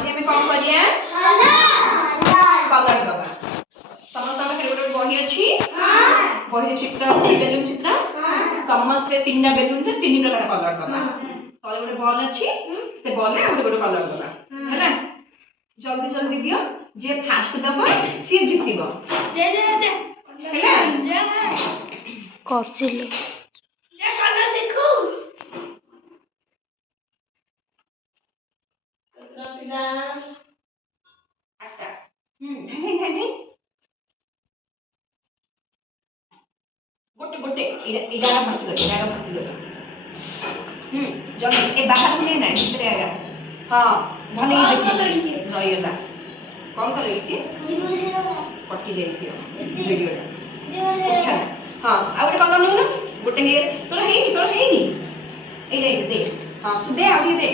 आज हमें कौन करिया कलर दबा समस्त पाखे गोटे बही अच्छी बही चित्र अच्छी बेलून चित्र समस्ते तीन बेलून रे तीन प्रकार कलर दबा तले गोटे बॉल अच्छी से बॉल रे गोटे गोटे कलर दबा हैला जल्दी जल्दी दियो जे फास्ट दबा सी जितिबो दे दे दे हैला करजिलो जे कलर देखू पिला आटा नहीं नहीं नहीं गोटे गोटे इडारा फटी गयो जल्दी ए बाहर में ना भीतर आगा हां भले ही देखि रहिला कौन करे कि पट्टी जाई थियो वीडियो उठा हां आ गोटे कलर न गोटे हे तोर हेनी ए दे हां तू दे आ दे